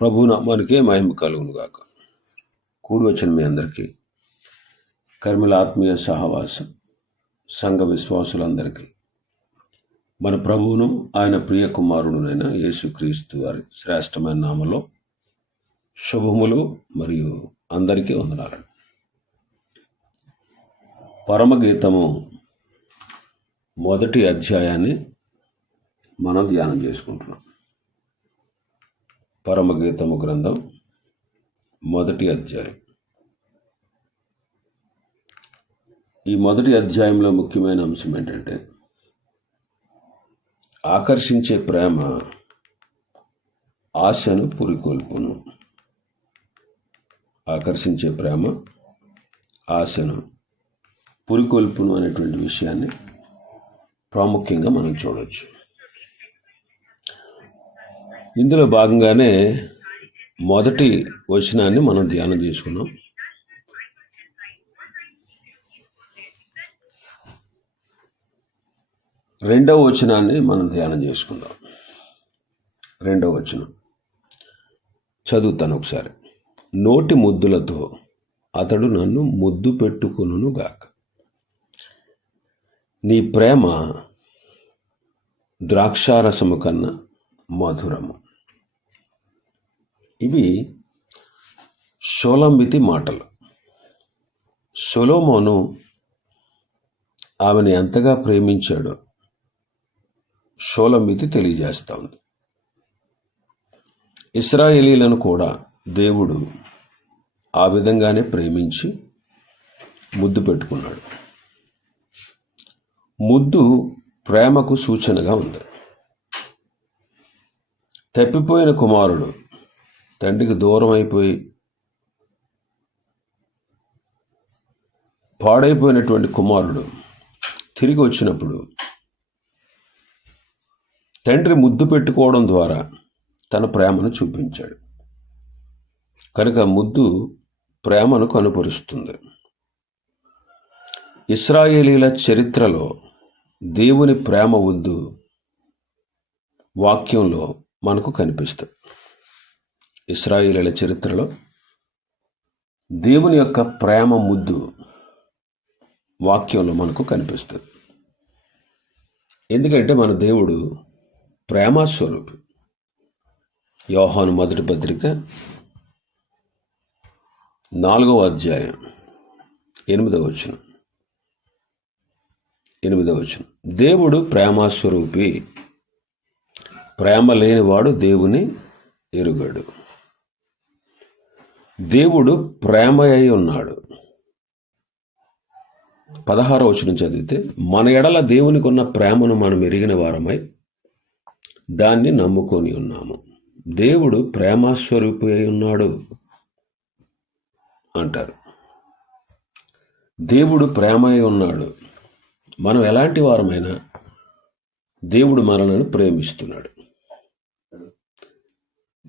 ప్రభు నామానికే మహిమ కలుగును గాక. కూడి వచ్చిన మీ అందరికీ. కర్మల ఆత్మీయ సహవాసం సంఘ విశ్వాసులందరికీ. మన ప్రభువును ఆయన ప్రియ కుమారుడునైన యేసుక్రీస్తు వారి శ్రేష్టమైన నామలో శుభములు మరియు అందరికీ వందనాలండి పరమగీతము మొదటి అధ్యాయాన్ని మనం ధ్యానం చేసుకుంటున్నాం. పరమగీతము గ్రంథం మొదటి అధ్యాయం. ఈ మొదటి అధ్యాయంలో ముఖ్యమైన అంశం ఏంటంటే ఆకర్షించే ప్రేమ ఆశను పురికొల్పును. ఆకర్షించే ప్రేమ ఆశను పురికొల్పును అనేటువంటి విషయాన్ని ప్రాముఖ్యంగా మనం చూడవచ్చు ఇందులో భాగంగానే మొదటి వచనాన్ని మనం ధ్యానం చేసుకున్నాం. రెండవ వచనాన్ని మనం ధ్యానం చేసుకుందాం. రెండవ వచనం. చదువుతాను ఒకసారి. నోటి ముద్దులతో అతడు నన్ను ముద్దు పెట్టుకును గాక. నీ ప్రేమ ద్రాక్షారసము కన్నా మధురము. ఇవి షోలంబితి మాటలు. సొలోమోను ఆమెను ఎంతగా ప్రేమించాడో షోలంబితి తెలియజేస్తా ఉంది ఇస్రాయేలీలను కూడా దేవుడు ఆ విధంగానే ప్రేమించి ముద్దు పెట్టుకున్నాడు. ముద్దు ప్రేమకు సూచనగా ఉంది. తప్పిపోయిన కుమారుడు తండ్రికి దూరం అయిపోయి పాడైపోయినటువంటి కుమారుడు తిరిగి వచ్చినప్పుడు తండ్రి ముద్దు పెట్టుకోవడం ద్వారా తన ప్రేమను చూపించాడు. కనుక ముద్దు ప్రేమను కనుపరుస్తుంది. ఇస్రాయేలీల చరిత్రలో దేవుని ప్రేమ వద్దు వాక్యంలో మనకు కనిపిస్తుంది. ఇస్రాయిలీల చరిత్రలో దేవుని యొక్క ప్రేమ ముద్దు వాక్యంలో మనకు కనిపిస్తుంది. ఎందుకంటే మన దేవుడు ప్రేమస్వరూపి. యోహాను మొదటి పత్రిక నాలుగవ అధ్యాయం ఎనిమిదవ వచనం. ఎనిమిదవ వచనం. దేవుడు ప్రేమస్వరూపి. ప్రేమ లేనివాడు దేవుని ఎరుగడు. దేవుడు ప్రేమ అయి ఉన్నాడు. పదహారో వచనం చదివితే మన ఎడల దేవునికి ఉన్న ప్రేమను మనం ఎరిగిన వారమై దాన్ని నమ్ముకొని ఉన్నాము. దేవుడు ప్రేమస్వరూపి అయి ఉన్నాడు అంటారు. దేవుడు ప్రేమ అయి ఉన్నాడు. మనం ఎలాంటి వారమైనా దేవుడు మనలను ప్రేమిస్తున్నాడు.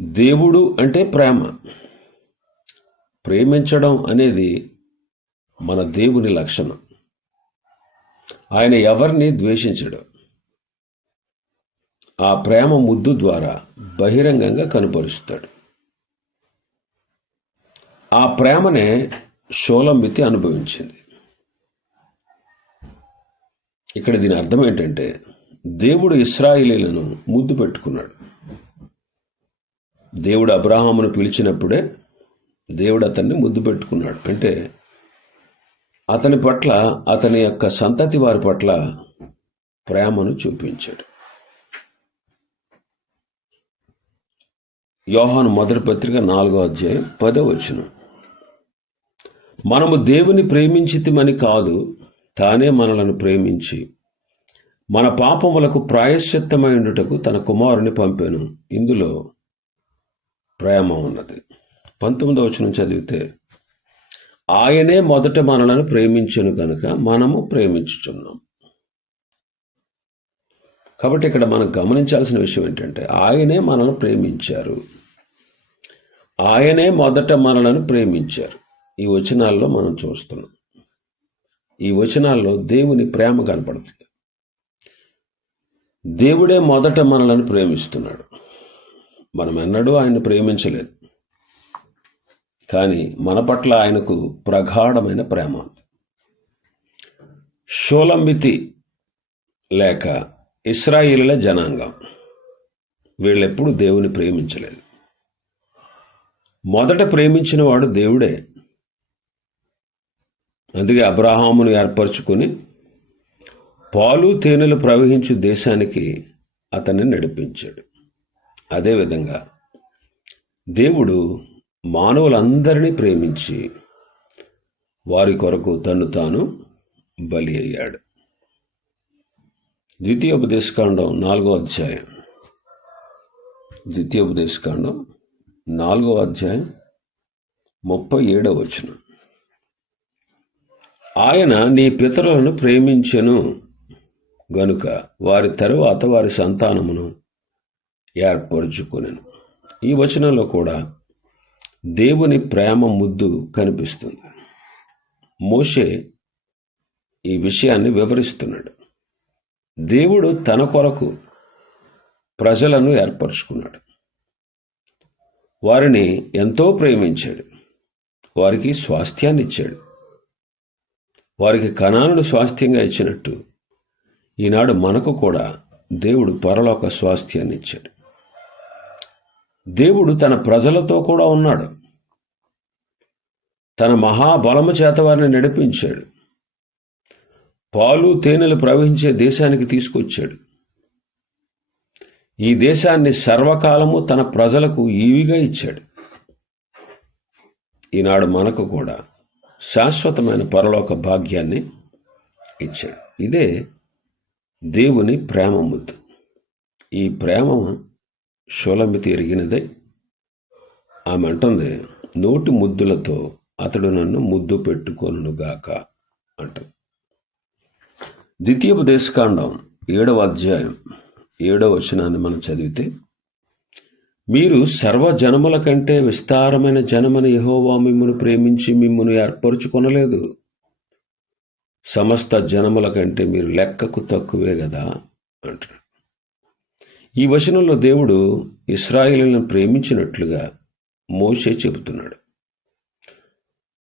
దేవుడు అంటే ప్రేమ. ప్రేమించడం అనేది మన దేవుని లక్షణం. ఆయన ఎవరిని ద్వేషించడు. ఆ ప్రేమ ముద్దు ద్వారా బహిరంగంగా కనుపరుస్తాడు. ఆ ప్రేమనే షోలంబితి అనుభవించింది. ఇక్కడ దీని అర్థం ఏంటంటే దేవుడు ఇస్రాయిలీలను ముద్దు పెట్టుకున్నాడు. దేవుడు అబ్రాహామును పిలిచినప్పుడే దేవుడు అతన్ని ముద్దు పెట్టుకున్నాడు. అంటే అతని పట్ల అతని యొక్క సంతతి వారి పట్ల ప్రేమను చూపించాడు. యోహాను మొదటి పత్రిక నాలుగో అధ్యాయం పదో వచనం. మనము దేవుని ప్రేమించితిమని కాదు తానే మనలను ప్రేమించి మన పాపములకు ప్రాయశ్చిత్తమైనటకు తన కుమారుని పంపాను. ఇందులో ప్రేమ ఉన్నది. పంతొమ్మిదవ వచనం చదివితే ఆయనే మొదట మనలను ప్రేమించను కనుక మనము ప్రేమించుచున్నాం. కాబట్టి ఇక్కడ మనం గమనించాల్సిన విషయం ఏంటంటే ఆయనే మనల్ని ప్రేమించారు. ఆయనే మొదట మనలను ప్రేమించారు. ఈ వచనాల్లో మనం చూస్తున్నాం. ఈ వచనాల్లో దేవుని ప్రేమ కనపడుతుంది. దేవుడే మొదట మనలను ప్రేమిస్తున్నాడు. మనం ఎన్నడూ ఆయన్ని ప్రేమించలేదు. కానీ మన పట్ల ఆయనకు ప్రగాఢమైన ప్రేమ. ఉంది. షోలంబితి లేక ఇస్రాయిల జనాంగం. వీళ్ళెప్పుడు దేవుని ప్రేమించలేదు. మొదట ప్రేమించిన వాడు దేవుడే. అందుకే అబ్రహామును ఏర్పరచుకొని పాలు తేనెలు ప్రవహించు దేశానికి అతన్ని నడిపించాడు. అదేవిధంగా దేవుడు మానవులందరినీ ప్రేమించి వారి కొరకు తను తాను బలి అయ్యాడు. ద్వితీయోపదేశకాండం నాలుగో అధ్యాయం. ద్వితీయోపదేశకాండం నాలుగో అధ్యాయం ముప్పై ఏడవ వచనం. ఆయన నీ పితరులను ప్రేమించెను గనుక వారి తరువాత వారి సంతానమును ఏర్పరచుకొనెను. ఈ వచనంలో కూడా దేవుని ప్రేమ ముద్దు కనిపిస్తుంది. మోషే ఈ విషయాన్ని వివరిస్తున్నాడు. దేవుడు తన కొరకు ప్రజలను ఏర్పరచుకున్నాడు. వారిని ఎంతో ప్రేమించాడు. వారికి స్వాస్థ్యాన్ని ఇచ్చాడు. వారికి కణానుడు స్వాస్థ్యంగా ఇచ్చినట్టు ఈనాడు మనకు కూడా దేవుడు పరలోక స్వాస్థ్యాన్ని ఇచ్చాడు. దేవుడు తన ప్రజలతో కూడా ఉన్నాడు. తన మహాబలము చేత వారిని నడిపించాడు. పాలు తేనెలు ప్రవహించే దేశానికి తీసుకొచ్చాడు. ఈ దేశాన్ని సర్వకాలము తన ప్రజలకు ఈవిగా ఇచ్చాడు. ఈనాడు మనకు కూడా శాశ్వతమైన పరలోక భాగ్యాన్ని ఇచ్చాడు. ఇదే దేవుని ప్రేమ ముద్దు. ఈ ప్రేమ షోలమితి ఎరిగినదే ఆమె అంటుంది నోటి ముద్దులతో అతడు నన్ను ముద్దు పెట్టుకొనుగాక అంటుంది. ద్వితీయోపదేశకాండం ఏడవ అధ్యాయం ఏడవ వచనాన్ని మనం చదివితే మీరు సర్వ జనముల కంటే విస్తారమైన జనమని యహోవా మిమ్మను ప్రేమించి మిమ్మను ఏర్పరచుకొనలేదు. సమస్త జనముల కంటే మీరు లెక్కకు తక్కువే కదా అంటారు ఈ వచనంలో దేవుడు ఇస్రాయిలను ప్రేమించినట్లుగా మోషే చెబుతున్నాడు.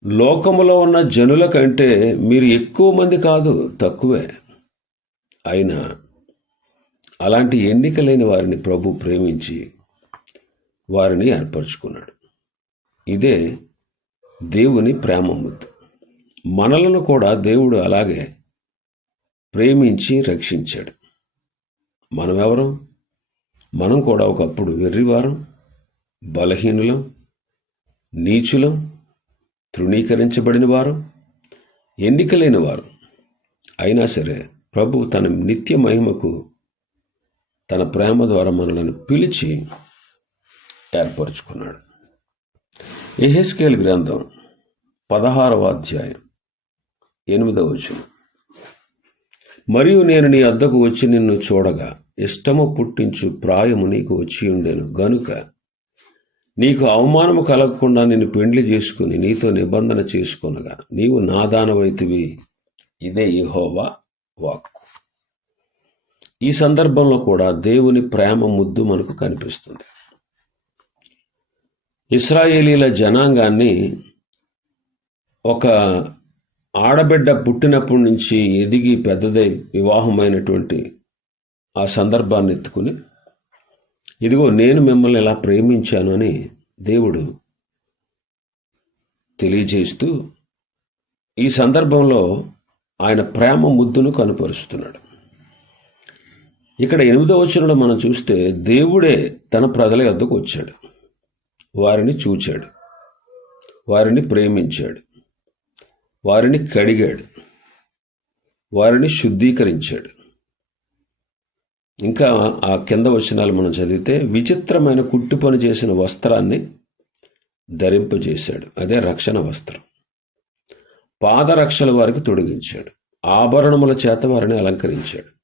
లోకములో ఉన్న జనుల కంటే మీరు ఎక్కువ మంది కాదు తక్కువే. అయినా అలాంటి ఎన్నిక లేని వారిని ప్రభు ప్రేమించి వారిని ఏర్పరచుకున్నాడు. ఇదే దేవుని ప్రేమ ముద్దు మనలను కూడా దేవుడు అలాగే ప్రేమించి రక్షించాడు. మనమెవరం? మనం కూడా ఒకప్పుడు వెర్రివారం బలహీనులం నీచులం తృణీకరించబడిన వారం ఎన్నికలేని వారు. అయినా సరే ప్రభు తన నిత్య మహిమకు తన ప్రేమ ద్వారా మనలను పిలిచి ఏర్పరచుకున్నాడు. ఎహెస్కేల్ గ్రంథం పదహారవ అధ్యాయం ఎనిమిదవ వచనం. మరియు నేను నీ అద్దకు వచ్చి నిన్ను చూడగా ఇష్టము పుట్టించు ప్రాయము నీకు వచ్చి ఉండెను. గనుక నీకు అవమానము కలగకుండా నిన్ను పెండ్లి చేసుకుని నీతో నిబంధన చేసుకొనగా నీవు నాదానవైతివి ఇదే యెహోవా వాక్కు. ఈ సందర్భంలో కూడా దేవుని ప్రేమ ముద్దు మనకు కనిపిస్తుంది. ఇస్రాయేలీల జనాంగాన్ని ఒక ఆడబిడ్డ పుట్టినప్పటి నుంచి ఎదిగి పెద్దదై వివాహమైనటువంటి ఆ సందర్భాన్ని ఎత్తుకుని ఇదిగో నేను మిమ్మల్ని ఇలా ప్రేమించాను అని దేవుడు తెలియజేస్తూ ఈ సందర్భంలో ఆయన ప్రేమ ముద్దును కనుపరుస్తున్నాడు. ఇక్కడ ఎనిమిదో వచనంలో మనం చూస్తే దేవుడే తన ప్రజల యొద్దకు వచ్చాడు. వారిని చూచాడు. వారిని ప్రేమించాడు. వారిని కడిగాడు. వారిని శుద్ధీకరించాడు. ఇంకా ఆ కింద వచనాలు మనం చదివితే విచిత్రమైన కుట్టు పని చేసిన వస్త్రాన్ని ధరింపజేశాడు. అదే రక్షణ వస్త్రం. పాదరక్షల వారికి తొడిగించాడు. ఆభరణముల చేత వారిని అలంకరించాడు.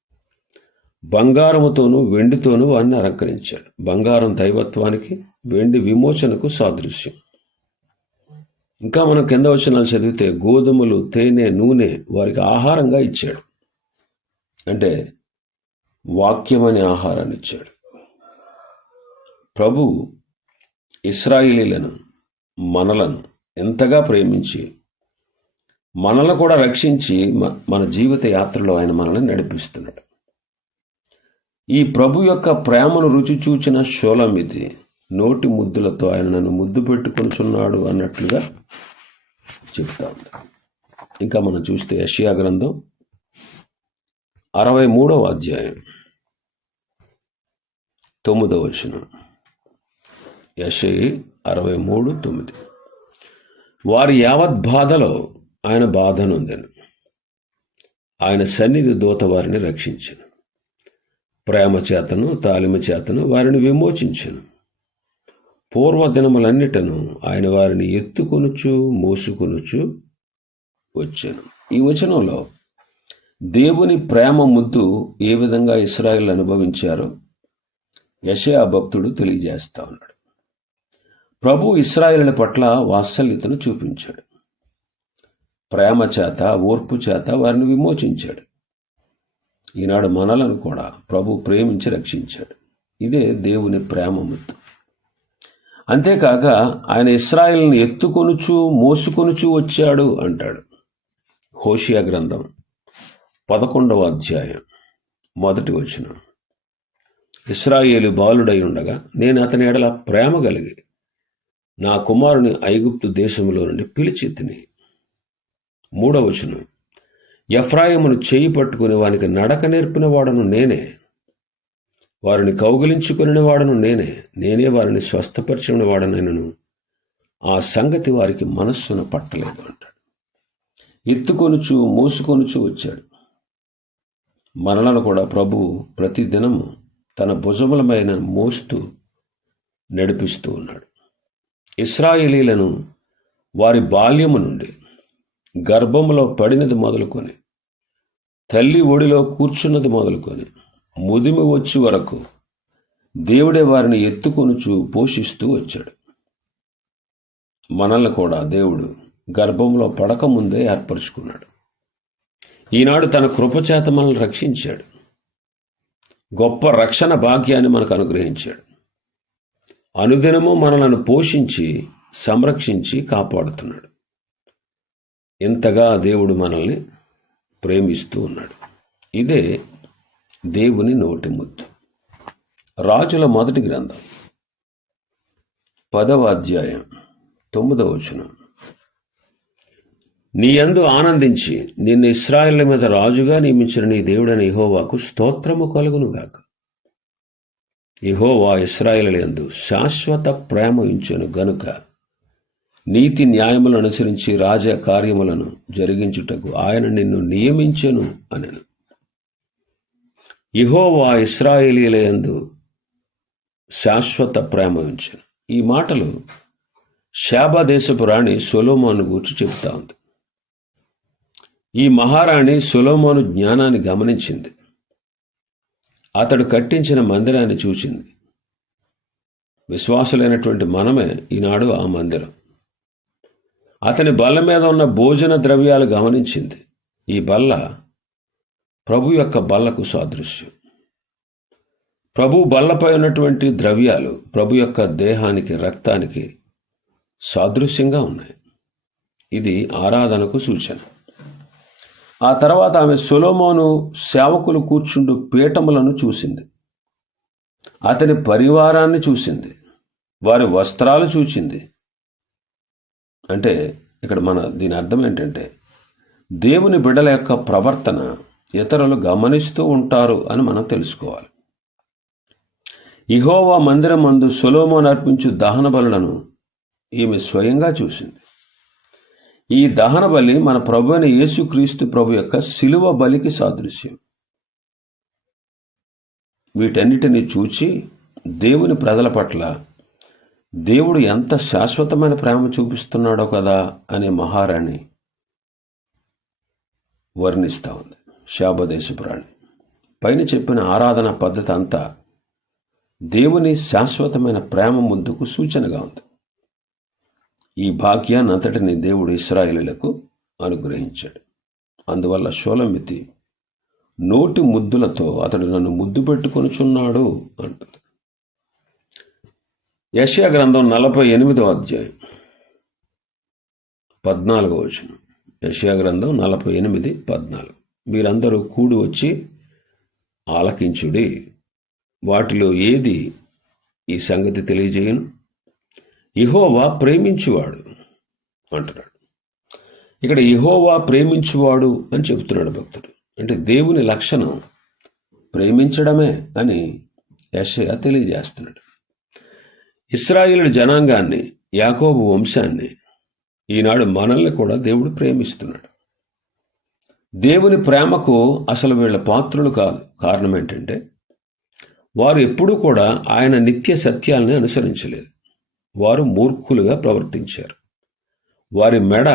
బంగారముతోనూ వెండితోనూ వారిని అలంకరించాడు. బంగారం దైవత్వానికి వెండి విమోచనకు సాదృశ్యం. ఇంకా మనం కింద వచనాలు చదివితే గోధుమలు తేనె నూనె వారికి ఆహారంగా ఇచ్చాడు. అంటే వాక్యం అనే ఆహారాన్ని ఇచ్చాడు. ప్రభు ఇస్రాయిలీలను మనలను ఎంతగా ప్రేమించి మనల్ని కూడా రక్షించి మన జీవిత యాత్రలో ఆయన మనల్ని నడిపిస్తున్నాడు. ఈ ప్రభు యొక్క ప్రేమను రుచి చూచిన షోలమితి నోటి ముద్దులతో ఆయన నన్ను ముద్దు పెట్టుకొనిచున్నాడు అన్నట్లుగా చెప్తా ఉంది ఇంకా మనం చూస్తే యషియా గ్రంథం అరవై మూడవ అధ్యాయం. తొమ్మిదవ వచనం. యషయి అరవై మూడు తొమ్మిది. వారి యావత్ బాధలో ఆయన బాధ ఆయన సన్నిధి దూత వారిని రక్షించను. ప్రేమ చేతను తాలిమ చేతను వారిని విమోచించను. పూర్వదినములన్నిటను ఆయన వారిని ఎత్తుకొనుచు మోసుకొనుచు వచ్చాను. ఈ వచనంలో దేవుని ప్రేమ ముద్దు ఏ విధంగా ఇస్రాయిల్ అనుభవించారో యశయా భక్తుడు తెలియజేస్తా ఉన్నాడు. ప్రభు ఇస్రాయిల్ పట్ల వాత్సల్యతను చూపించాడు. ప్రేమ చేత ఓర్పు చేత వారిని విమోచించాడు. ఈనాడు మనలను కూడా ప్రభు ప్రేమించి రక్షించాడు. ఇదే దేవుని ప్రేమ ముద్దు అంతేకాక ఆయన ఇస్రాయిల్ని ఎత్తుకొనుచు మోసుకొనుచు వచ్చాడు అంటాడు. హోషియా గ్రంథం పదకొండవ అధ్యాయం మొదటి వచనం. ఇస్రాయేలు బాలుడై ఉండగా నేను అతని ఎడల ప్రేమ కలిగి నా కుమారుని ఐగుప్తు దేశంలో నుండి పిలిచి తిని. మూడవచనం ఎఫ్రాయిమును చేయి పట్టుకుని వానికి నడక నేర్పిన వాడను నేనే. వారిని కౌగిలించుకుని వాడను నేనే. నేనే వారిని స్వస్థపరిచిన వాడనైనను ఆ సంగతి వారికి మనస్సును పట్టలేదు అంటాడు. ఎత్తుకొనుచు మోసుకొనుచు వచ్చాడు. మనలను కూడా ప్రభు ప్రతి దినము తన భుజములమైన మోస్తూ నడిపిస్తూ ఉన్నాడు. ఇస్రాయేలీలను వారి బాల్యము నుండి గర్భములో పడినది మొదలుకొని తల్లి ఒడిలో కూర్చున్నది మొదలుకొని ముదిమి వచ్చి వరకు దేవుడే వారిని ఎత్తుకొనుచు పోషిస్తూ వచ్చాడు. మనల్ని కూడా దేవుడు గర్భంలో పడక ముందే ఏర్పరచుకున్నాడు. ఈనాడు తన కృపచేత మనల్ని రక్షించాడు. గొప్ప రక్షణ భాగ్యాన్ని మనకు అనుగ్రహించాడు. అనుదినము మనలను పోషించి సంరక్షించి కాపాడుతున్నాడు. ఇంతగా దేవుడు మనల్ని ప్రేమిస్తూ ఉన్నాడు. ఇదే దేవుని నోటి ముద్దు. రాజుల మొదటి గ్రంథం. పదవ అధ్యాయం తొమ్మిదవ వచనం. నీ యందు ఆనందించి నిన్ను ఇస్రాయల్ మీద రాజుగా నియమించిన నీ దేవుడని ఇహోవాకు స్తోత్రము కలుగునుగాక. ఇహోవా ఇస్రాయల్ యందు శాశ్వత ప్రేమ ఉంచెను గనుక. నీతి న్యాయములను అనుసరించి రాజ కార్యములను జరిగించుటకు ఆయన నిన్ను నియమించెను అనెను. ఇహోవా ఇస్రాయేలీల యందు శాశ్వత ప్రేమ ఉంచెను. ఈ మాటలు శాబా దేశపు రాణి సొలోమాను గూర్చి చెబుతా ఉంది. ఈ మహారాణి సులోమోను జ్ఞానాన్ని గమనించింది. అతడు కట్టించిన మందిరాన్ని చూచింది. విశ్వాసులైనటువంటి మనమే ఈనాడు ఆ మందిరం. అతని బల్ల మీద ఉన్న భోజన ద్రవ్యాలు గమనించింది. ఈ బల్ల ప్రభు యొక్క బల్లకు సాదృశ్యం. ప్రభు బల్లపై ఉన్నటువంటి ద్రవ్యాలు ప్రభు యొక్క దేహానికి రక్తానికి సాదృశ్యంగా ఉన్నాయి. ఇది ఆరాధనకు సూచన. ఆ తర్వాత ఆమె సొలోమోను సేవకులు కూర్చుండు పీఠములను చూసింది. అతని పరివారాన్ని చూసింది. వారి వస్త్రాలు చూచింది. అంటే ఇక్కడ మన దీని అర్థం ఏంటంటే దేవుని బిడ్డల యొక్క ప్రవర్తన ఇతరులు గమనిస్తూ ఉంటారు అని మనం తెలుసుకోవాలి. ఇహోవా మందిరం మందు సొలోమోన్ అర్పించు దహన బలులను ఈమె స్వయంగా చూసింది. ఈ దహన బలి మన ప్రభు అయిన యేసుక్రీస్తు ప్రభు యొక్క శిలువ బలికి సాదృశ్యం. వీటన్నిటిని చూచి దేవుని ప్రజల పట్ల దేవుడు ఎంత శాశ్వతమైన ప్రేమ చూపిస్తున్నాడో కదా అనే మహారాణి వర్ణిస్తూ ఉంది. శాబదేశపురాణి పైన చెప్పిన ఆరాధన పద్ధతి అంతా దేవుని శాశ్వతమైన ప్రేమ ముందుకు సూచనగా ఉంది. ఈ భాగ్యాన్ని అంతటిని దేవుడు ఇస్రాయేలులకు అనుగ్రహించాడు. అందువల్ల షోలమితి నోటి ముద్దులతో అతడు నన్ను ముద్దు పెట్టుకొనుచున్నాడు అంటుంది. యశ్యా గ్రంథం నలభై ఎనిమిదో అధ్యాయం పద్నాలుగో వచనం. యశ్యా గ్రంథం నలభై ఎనిమిది పద్నాలుగు. మీరందరూ కూడి వచ్చి ఆలకించుడి. వాటిలో ఏది ఈ సంగతి తెలియజేయను? ఇహోవా ప్రేమించువాడు అంటున్నాడు. ఇక్కడ ఇహోవా ప్రేమించువాడు అని చెబుతున్నాడు భక్తుడు. అంటే దేవుని లక్షణం ప్రేమించడమే అని యశయ తెలియజేస్తున్నాడు. ఇస్రాయిలు జనాంగాన్ని యాకోబు వంశాన్ని ఈనాడు మనల్ని కూడా దేవుడు ప్రేమిస్తున్నాడు. దేవుని ప్రేమకు అసలు వీళ్ళ పాత్రులు కాదు కారణం ఏంటంటే వారు ఎప్పుడూ కూడా ఆయన నిత్య సత్యాలని అనుసరించలేదు. వారు మూర్ఖులుగా ప్రవర్తించారు. వారి మెడ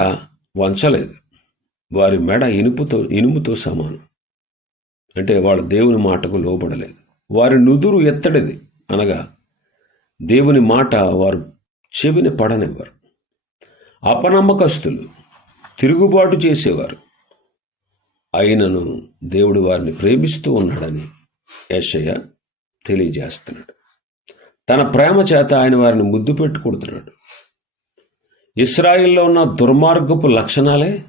వంచలేదు. వారి మెడ ఇనుపుతో ఇనుముతో సమానం. అంటే వాళ్ళ దేవుని మాటకు లోబడలేదు. వారి నుదురు ఎత్తడిది. అనగా దేవుని మాట వారు చెవిని పడనివ్వరు. అపనమ్మకస్తులు తిరుగుబాటు చేసేవారు. అయినను దేవుడు వారిని ప్రేమిస్తూ ఉన్నాడని యశయ్య తెలియజేస్తున్నాడు. తన ప్రేమ చేత ఆయన వారిని ముద్దు పెట్టుకుంటున్నాడు ఇస్రాయిల్లో ఉన్న దుర్మార్గపు లక్షణాలే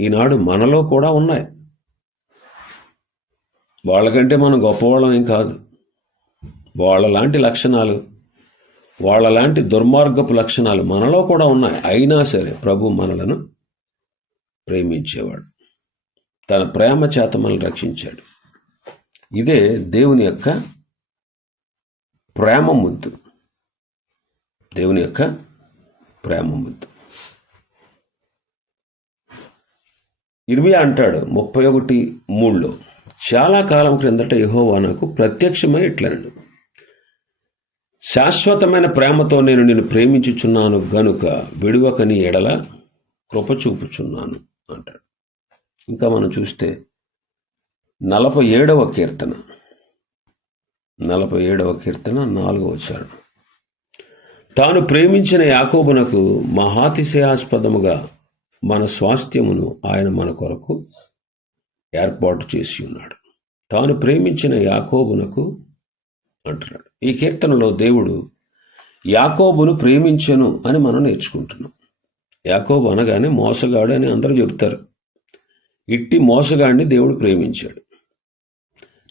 ఈనాడు మనలో కూడా ఉన్నాయి. వాళ్ళకంటే మనం గొప్పవాళ్ళం ఏం కాదు. వాళ్ళలాంటి లక్షణాలు వాళ్ళలాంటి దుర్మార్గపు లక్షణాలు మనలో కూడా ఉన్నాయి. అయినా సరే ప్రభు మనలను ప్రేమించేవాడు. తన ప్రేమ చేత మనల్ని రక్షించాడు. ఇదే దేవుని యొక్క ప్రేమ ముద్దు. దేవుని యొక్క ప్రేమ ముద్దు. ఇర్మియా అంటాడు ముప్పై ఒకటి మూడులో చాలా కాలం క్రిందట యహోవా నాకు ప్రత్యక్షమై ఇట్లనడు శాశ్వతమైన ప్రేమతో నేను నిన్ను ప్రేమించుచున్నాను గనుక విడువకని ఎడల కృప చూపుచున్నాను అంటాడు. ఇంకా మనం చూస్తే నలభై ఏడవ కీర్తన. నలభై ఏడవ కీర్తన నాలుగవ చరణం తాను ప్రేమించిన యాకోబునకు మహాతిశయాస్పదముగా మన స్వాస్థ్యమును ఆయన మన కొరకు ఏర్పాటు చేసి ఉన్నాడు. తాను ప్రేమించిన యాకోబునకు అంటున్నాడు. ఈ కీర్తనలో దేవుడు యాకోబును ప్రేమించను అని మనం నేర్చుకుంటున్నాం. యాకోబు అనగానే మోసగాడు అని అందరూ చెబుతారు. ఇట్టి మోసగాడిని దేవుడు ప్రేమించాడు.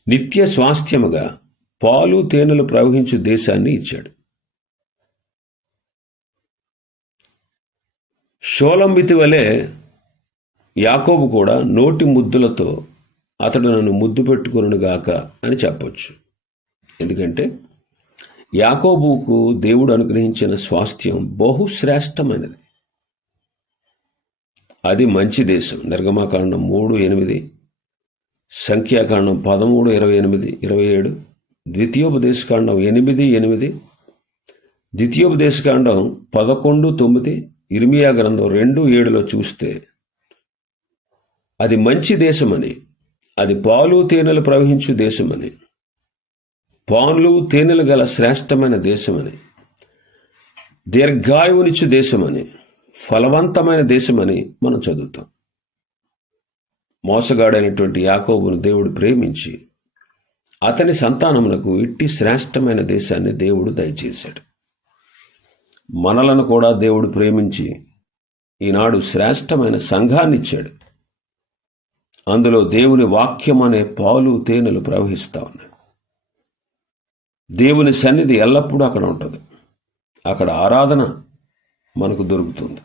నిత్య స్వాస్థ్యముగా పాలు తేనెలు ప్రవహించు దేశాన్ని ఇచ్చాడు. షోలంబితి వలె యాకోబు కూడా నోటి ముద్దులతో అతడు నన్ను ముద్దు పెట్టుకునుగాక అని చెప్పొచ్చు. ఎందుకంటే యాకోబుకు దేవుడు అనుగ్రహించిన స్వాస్థ్యం బహుశ్రేష్టమైనది. అది మంచి దేశం. నిర్గమాకాండం మూడు ఎనిమిది సంఖ్యాకాండం పదమూడు ఇరవై ఎనిమిది ఇరవై ఏడు ద్వితీయోపదేశకాండం ఎనిమిది ఎనిమిది. ద్వితీయోపదేశకాండం పదకొండు తొమ్మిది. ఇర్మియా గ్రంథం రెండు ఏడులో చూస్తే అది మంచి దేశమని అది పాలు తేనెలు ప్రవహించు దేశమని పాన్లు తేనెలు గల శ్రేష్టమైన దేశమని దీర్ఘాయువునిచ్చు దేశమని ఫలవంతమైన దేశమని మనం చదువుతాం. మోసగాడైనటువంటి యాకోబును దేవుడు ప్రేమించి అతని సంతానమునకు ఇట్టి శ్రేష్టమైన దేశాన్ని దేవుడు దయచేశాడు. మనలను కూడా దేవుడు ప్రేమించి ఈనాడు శ్రేష్టమైన సంఘాన్ని ఇచ్చాడు. అందులో దేవుని వాక్యం అనే పాలు తేనెలు ప్రవహిస్తూ ఉన్నాయి. దేవుని సన్నిధి ఎల్లప్పుడూ అక్కడ ఉంటుంది. అక్కడ ఆరాధన మనకు దొరుకుతుంది.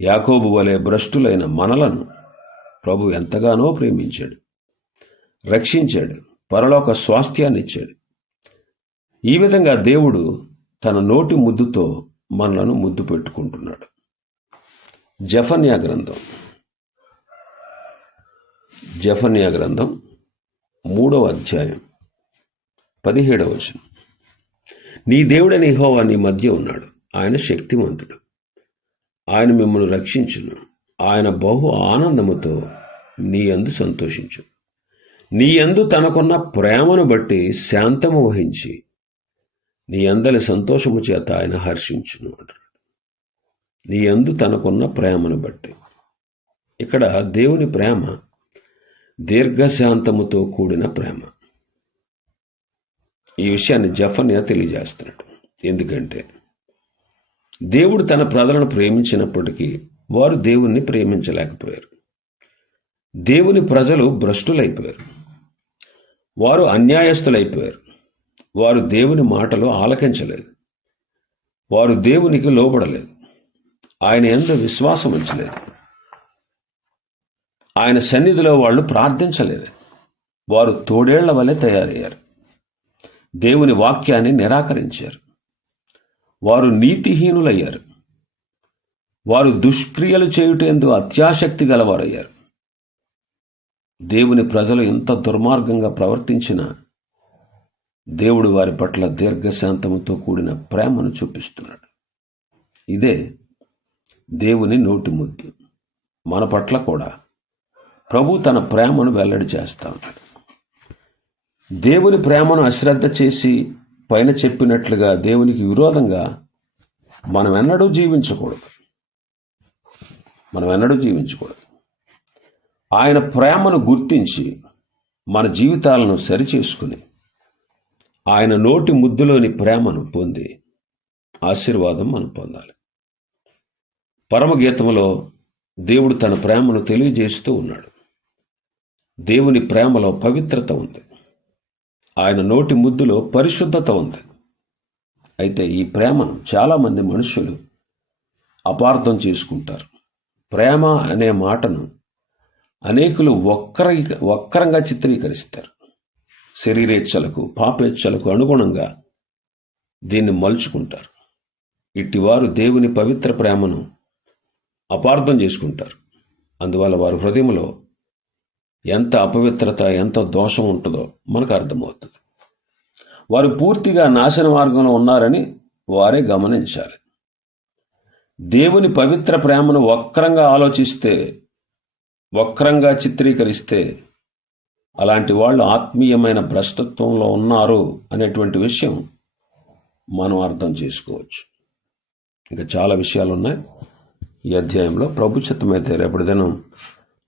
యాకోబు వలె భ్రష్టులైన మనలను ప్రభు ఎంతగానో ప్రేమించాడు రక్షించాడు. పరలోక స్వాస్థ్యాన్ని ఇచ్చాడు ఈ విధంగా దేవుడు తన నోటి ముద్దుతో మనలను ముద్దు పెట్టుకుంటున్నాడు. జఫన్యా గ్రంథం. జఫన్యా గ్రంథం మూడవ అధ్యాయం పదిహేడవ వచనం. నీ దేవుడైన హోవా నీ మధ్య ఉన్నాడు. ఆయన శక్తివంతుడు. ఆయన మిమ్మల్ని రక్షించును. ఆయన బహు ఆనందముతో నీ అందు సంతోషించు. నీ యందు తనకున్న ప్రేమను బట్టి శాంతము వహించి నీ అందరి సంతోషము చేత ఆయన హర్షించును అంటాడు. నీ యందు తనకున్న ప్రేమను బట్టి. ఇక్కడ దేవుని ప్రేమ దీర్ఘశాంతముతో కూడిన ప్రేమ. ఈ విషయాన్ని జఫన్యా తెలియజేస్తున్నాడు. ఎందుకంటే దేవుడు తన ప్రజలను ప్రేమించినప్పటికీ వారు దేవుణ్ణి ప్రేమించలేకపోయారు. దేవుని ప్రజలు భ్రష్టులైపోయారు. వారు అన్యాయస్తులైపోయారు. వారు దేవుని మాటలు ఆలకించలేదు. వారు దేవునికి లోబడలేదు. ఆయన ఎందు విశ్వాసం ఉంచలేదు. ఆయన సన్నిధిలో వాళ్ళు ప్రార్థించలేదు. వారు తోడేళ్ళ వలె తయారయ్యారు. దేవుని వాక్యాన్ని నిరాకరించారు. వారు నీతిహీనులయ్యారు. వారు దుష్క్రియలు చేయుటేందు అత్యాసక్తి గలవారయ్యారు. దేవుని ప్రజలు ఎంత దుర్మార్గంగా ప్రవర్తించిన దేవుడు వారి పట్ల దీర్ఘశాంతముతో కూడిన ప్రేమను చూపిస్తున్నాడు. ఇదే దేవుని నోటి ముద్దు. మన పట్ల కూడా ప్రభు తన ప్రేమను వెల్లడి చేస్తా ఉన్నాడు. దేవుని ప్రేమను అశ్రద్ధ చేసి పైన చెప్పినట్లుగా దేవునికి విరోధంగా మనం ఎన్నడూ జీవించకూడదు. మనం ఎన్నడూ జీవించకూడదు. ఆయన ప్రేమను గుర్తించి మన జీవితాలను సరిచేసుకుని ఆయన నోటి ముద్దులోని ప్రేమను పొంది ఆశీర్వాదం మనం పొందాలి. పరమగీతంలో దేవుడు తన ప్రేమను తెలియజేస్తూ ఉన్నాడు. దేవుని ప్రేమలో పవిత్రత ఉంది. ఆయన నోటి ముద్దులో పరిశుద్ధత ఉంది. అయితే ఈ ప్రేమను చాలామంది మనుషులు అపార్థం చేసుకుంటారు. ప్రేమ అనే మాటను అనేకులు వక్ర వక్రంగా చిత్రీకరిస్తారు. శరీరేచ్ఛలకు పాపేచ్ఛలకు అనుగుణంగా దీన్ని మలుచుకుంటారు. ఇట్టివారు దేవుని పవిత్ర ప్రేమను అపార్థం చేసుకుంటారు. అందువల్ల వారి హృదయంలో ఎంత అపవిత్రత ఎంత దోషం ఉంటుందో మనకు అర్థమవుతుంది. వారు పూర్తిగా నాశన మార్గంలో ఉన్నారని వారే గమనించాలి. దేవుని పవిత్ర ప్రేమను వక్రంగా ఆలోచిస్తే వక్రంగా చిత్రీకరిస్తే అలాంటి వాళ్ళు ఆత్మీయమైన భ్రష్టత్వంలో ఉన్నారు అనేటువంటి విషయం మనం అర్థం చేసుకోవచ్చు. ఇంకా చాలా విషయాలు ఉన్నాయి ఈ అధ్యాయంలో ప్రభుత్వమైతే రేపటి దినం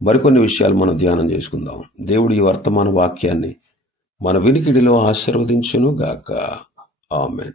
మరికొన్ని విషయాలు మనం ధ్యానం చేసుకుందాం. దేవుడు ఈ వర్తమాన వాక్యాన్ని మన వినికిడిలో ఆశీర్వదించును గాక ఆమెన్.